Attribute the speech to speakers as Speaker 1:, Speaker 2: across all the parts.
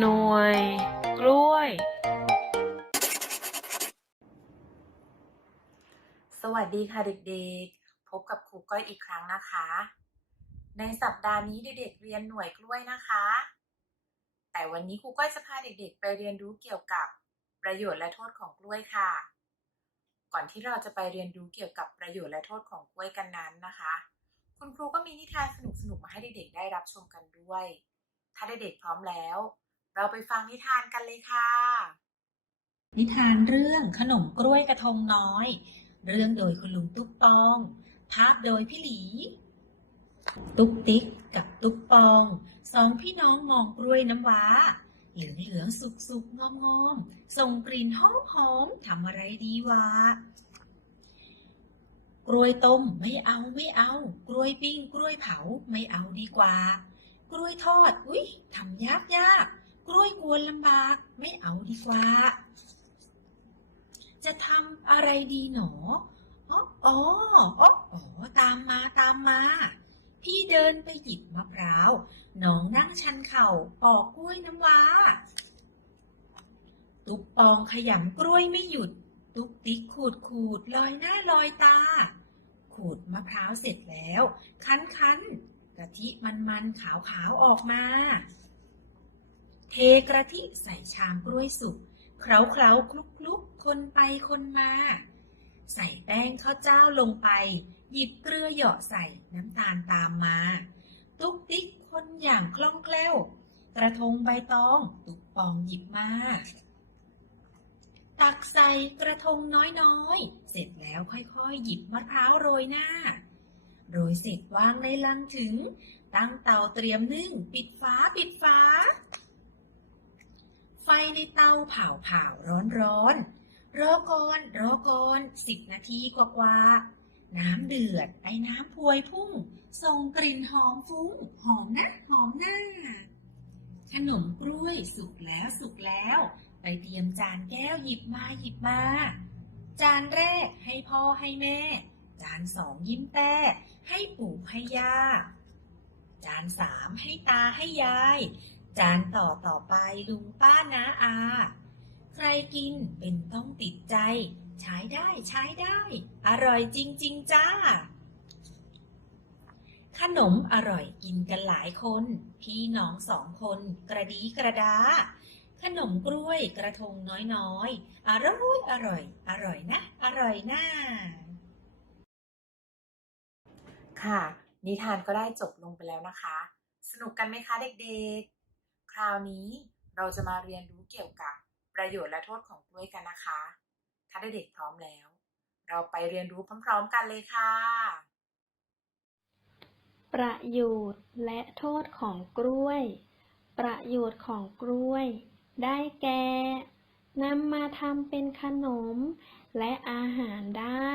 Speaker 1: หน่วย กล้วย
Speaker 2: สวัสดีค่ะเด็กๆ พบกับครูก้อยอีกครั้งนะคะ ในสัปดาห์นี้เด็กๆเรียนหน่วยกล้วยนะคะ แต่วันนี้ครูก้อยจะพาเด็กๆ ไปเรียนรู้เกี่ยวกับประโยชน์และโทษของกล้วยค่ะ ก่อนที่เราจะไปเรียนรู้เกี่ยวกับประโยชน์และโทษของกล้วยกันนั้นนะคะ คุณครูก็มีนิทานสนุกๆมาให้เด็กๆได้รับชมกันด้วยถ้าเด็กๆพร้อมแล้ว เราไปฟังนิทานกันเลยค่ะ
Speaker 3: นิทานเรื่องขนมกล้วยกระทงน้อย เรื่องโดยคุณลุงตุ๊กปอง ภาพโดยพี่หลี ตุ๊กติ๊กกับตุ๊กปอง สองพี่น้องมองกล้วยน้ำว้า เหลืองเหลืองสุกสุกงอมงอมส่งกลิ่นหอมหอมทำอะไรดีวะกล้วยต้มไม่เอาไม่เอา กล้วยปิ้ง กล้วยเผาไม่เอาดีกว่า กล้วยทอด อุ๊ยทำยากยาก กล้วยกวนลำบาก ไม่เอาดีกว่า จะทำอะไรดีหนออ๋ออ๋ออ๋อตามมาตามมา พี่เดินไปหยิบมะพร้าวน้องนั่งชันเข่าปอกกล้วยน้ำว้า ตุ๊กปองขยำกล้วยไม่หยุด ตุ๊กติ๊กขูดขูดลอยหน้าลอยตา ขูดมะพร้าวเสร็จแล้ว คั้นคั้นกะทิมันมันขาวขาวๆออกมา เทกระทิใส่ชามกล้วยสุกเคล้าเคล้าคลุกคลุกคนไปคนมา ใส่แป้งข้าวเจ้าลงไป หยิบเกลือเหยาะใส่น้ำตาลตามมา ตุ๊กติ๊กคนอย่างคล่องแคล่ว กระทงใบตองตุ๊กปองหยิบมา ตักใส่กระทงน้อยๆ เสร็จแล้วค่อยๆ หยิบมะพร้าวโรยหน้า โรยเสร็จวางในลังถึง ตั้งเตาเตรียมนึ่ง ปิดฝาปิดฝา ไฟในเตาเผาเผาร้อนร้อนรอก่อนรอก่อนสิบนาทีกว่ากว่าๆน้ำเดือดไอ้น้ำพวยพุ่งส่งกลิ่นหอมฟุ้ง หอมนะหอมหน้า ขนมกล้วยสุกแล้วสุกแล้ว ไปเตรียมจานแก้วหยิบมาหยิบมา จานแรกให้พ่อให้แม่ จานสองยิ้มแต้ให้ปู่ให้ย่า จานสามให้ตาให้ยาย จานต่อต่อไปลุงป้าน้าอา ใครกินเป็นต้องติดใจ ใช้ได้ใช้ได้ อร่อยจริง ๆ จ้า ขนมอร่อยกินกันหลายคน พี่น้องสองคนกระดีกระดา ขนมกล้วยกระทงน้อยๆ อร่อยอร่อย อร่อยนะ อร่อยน่า
Speaker 2: ค่ะ นิทานก็ได้จบลงไปแล้วนะคะ สนุกกันไหมคะเด็กๆ คราวนี้เราจะมาเรียนรู้เกี่ยวกับประโยชน์และโทษของกล้วยกันนะคะ ถ้าเด็กๆพร้อมแล้ว เราไปเรียนรู้พร้อม ๆ กันเลยค่ะ
Speaker 4: ประโยชน์และโทษของกล้วย ประโยชน์ของกล้วย ได้แก่นำมาทำเป็นขนมและอาหารได้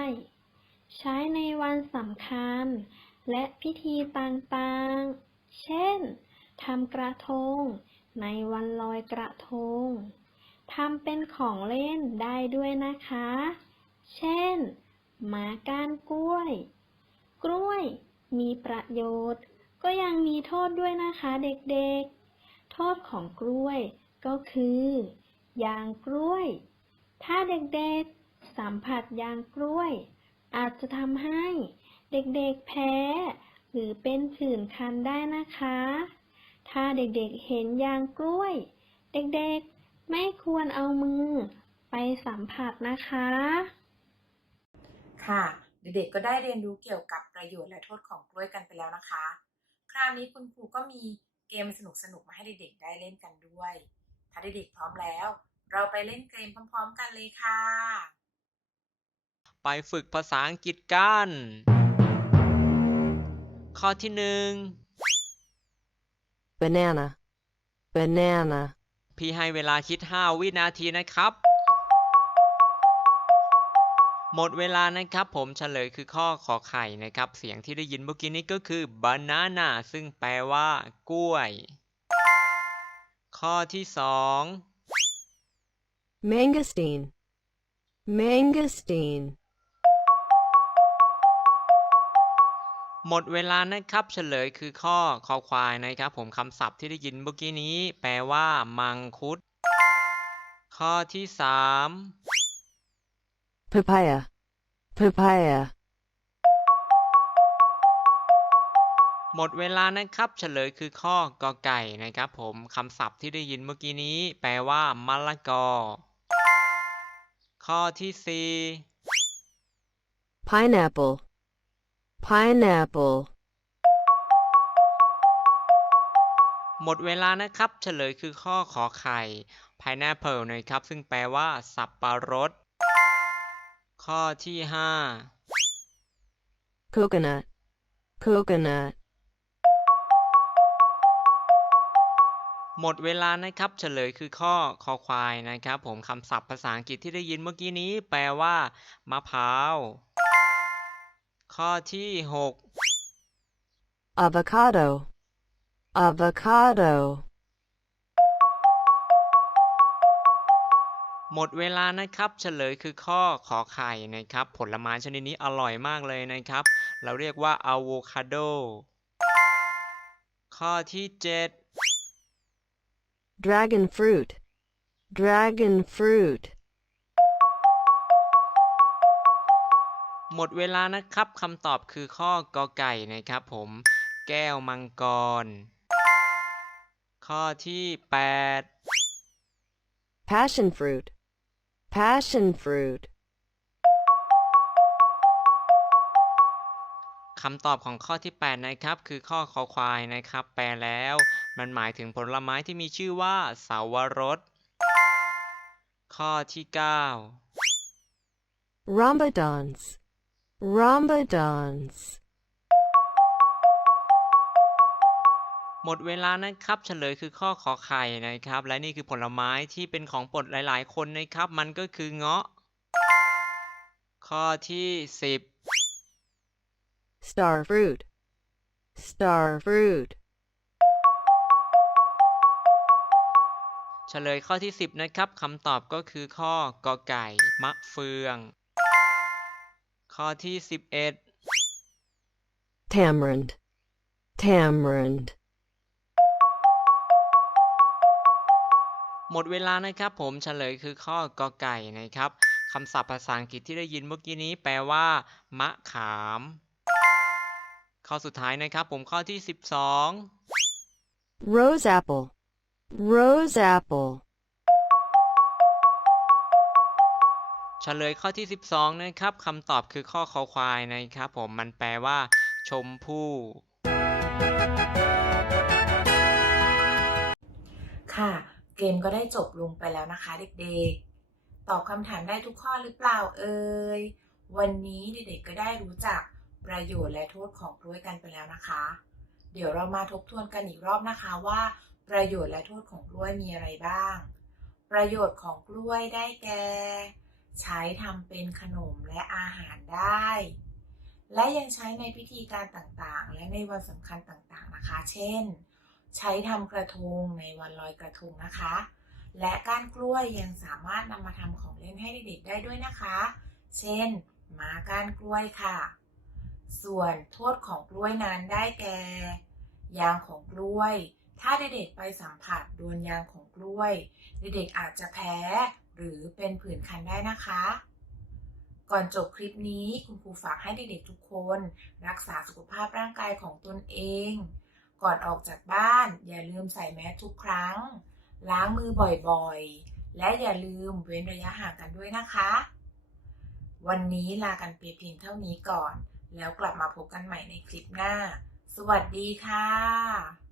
Speaker 4: ใช้ในวันสำคัญ และพิธีต่างๆ เช่น ทำกระทง ในวันลอยกระทง ทำเป็นของเล่นได้ด้วยนะคะ เช่น หมาก้านกล้วย กล้วย มีประโยชน์ ก็ยังมีโทษด้วยนะคะเด็กๆ โทษของกล้วยก็คือ ยางกล้วย ถ้าเด็กๆ สัมผัสยางกล้วย อาจจะทำให้เด็กๆแพ้ หรือเป็นผื่นคันได้นะคะ ถ้าเด็กๆเห็นยางกล้วย เด็กๆไม่ควรเอามือ ไปสัมผัสนะคะ
Speaker 2: ค่ะ เด็กๆก็ได้เรียนรู้เกี่ยวกับประโยชน์และโทษของกล้วยกันไปแล้วนะคะ คราวนี้คุณครูก็มีเกมสนุกๆมาให้เด็กๆได้เล่นกันด้วย ถ้าเด็กๆพร้อมแล้ว เราไปเล่นเกมพร้อม ๆ กันเลยค่ะ
Speaker 5: ไปฝึกภาษาอังกฤษกัน ข้อที่หนึ่ง
Speaker 6: banana banana
Speaker 5: พี่ให้เวลาคิด 5 วินาทีนะครับ หมดเวลานะครับ ผมเฉลยคือข้อขอไข่นะครับ เสียงที่ได้ยินเมื่อกี้นี้ก็คือ banana ซึ่งแปลว่า กล้วย ข้อที่สอง
Speaker 6: mangosteen mangosteen
Speaker 5: หมดเวลานะครับเฉลยคือข้อคอควายนะครับ ผมคำศัพท์ที่ได้ยินเมื่อกี้นี้ แปลว่า มังคุด ข้อที่สาม
Speaker 6: papaya, papaya,
Speaker 5: หมดเวลานะครับเฉลยคือข้อกอไก่นะครับ ผมคำศัพท์ที่ได้ยินเมื่อกี้นี้ แปลว่ามะละกอ ข้อที่สี่
Speaker 6: pineapple, pineapple,
Speaker 5: หมดเวลานะครับ เฉลยคือข้อขอไข่ pineapple นะครับ ซึ่งแปลว่า สับปะรด ข้อที่ห้า
Speaker 6: coconut, coconut,
Speaker 5: หมดเวลานะครับ เฉลยคือข้อคอควายนะครับ ผมคำศัพท์ภาษาอังกฤษที่ได้ยินเมื่อกี้นี้ แปลว่า มะพร้าว ข้อที่หก
Speaker 6: avocado, avocado,
Speaker 5: หมดเวลานะครับเฉลยคือข้อขอไข่นะครับ ผลไม้ชนิดนี้อร่อยมากเลยนะครับ เราเรียกว่าอะโวคาโด ข้อที่เจ็ด
Speaker 6: dragon fruit, dragon fruit,
Speaker 5: หมดเวลานะครับคำตอบคือข้อกอไก่นะครับผม แก้วมังกร ข้อที่แปด
Speaker 6: passion fruit, passion fruit,
Speaker 5: คำตอบของข้อที่ 8 นะครับ คือข้อคอควายนะครับ แปลแล้ว มันหมายถึงผลไม้ที่มีชื่อว่าสาวรส ข้อที่ 9
Speaker 6: rhombodons, rhombodons,
Speaker 5: หมดเวลานะครับเฉลยคือข้อขอไข่นะครับ และนี่คือผลไม้ที่เป็นของโปรดหลาย ๆ คนนะครับ มันก็คือเงาะ ข้อที่ 10
Speaker 6: star fruit, star fruit,
Speaker 5: เฉลยข้อที่ 10 นะครับคำตอบก็คือข้อกอไก่ มะเฟือง ข้อที่11
Speaker 6: tamarind, tamarind,
Speaker 5: หมดเวลานะครับผมเฉลยคือข้อกอไก่นะครับคำศัพท์ภาษาอังกฤษที่ได้ยินเมื่อกี้นี้แปลว่า มะขาม ข้อสุดท้ายนะครับผมข้อที่ 12
Speaker 6: rose apple, rose apple,
Speaker 5: เฉลยข้อที่ 12 นะครับคำตอบคือข้อคอควายนะครับผมมันแปลว่า ชมพู่
Speaker 2: ค่ะ เกมก็ได้จบลงไปแล้วนะคะเด็กๆ ตอบคำถามได้ทุกข้อหรือเปล่าเอ่ยวันนี้เด็กๆก็ได้รู้จักประโยชน์และโทษของกล้วยกันไปแล้วนะคะ เดี๋ยวเรามาทบทวนกันอีกรอบนะคะว่า ประโยชน์และโทษของกล้วยมีอะไรบ้าง ประโยชน์ของกล้วยได้แก่ ใช้ทำเป็นขนมและอาหารได้ และยังใช้ในพิธีการต่างๆ และในวันสำคัญต่างๆนะคะ เช่น ใช้ทำกระทงในวันลอยกระทงนะคะ และก้านกล้วยยังสามารถนำมาทำของเล่นให้เด็กๆได้ด้วยนะคะ เช่นม้าก้านกล้วยค่ะ ส่วนโทษของกล้วยนั้นได้แก่ ยางของกล้วย ถ้าเด็กๆไปสัมผัสโดนยางของกล้วย เด็กๆอาจจะแพ้ หรือเป็นผื่นคันได้นะคะ ก่อนจบคลิปนี้คุณครูฝากให้เด็กๆทุกคน รักษาสุขภาพร่างกายของตนเอง ก่อนออกจากบ้าน อย่าลืมใส่แมสทุกครั้ง ล้างมือบ่อยๆ และอย่าลืมเว้นระยะห่างกันด้วยนะคะ วันนี้ลากันเพียงเท่านี้ก่อน แล้วกลับมาพบกันใหม่ในคลิปหน้า สวัสดีค่ะ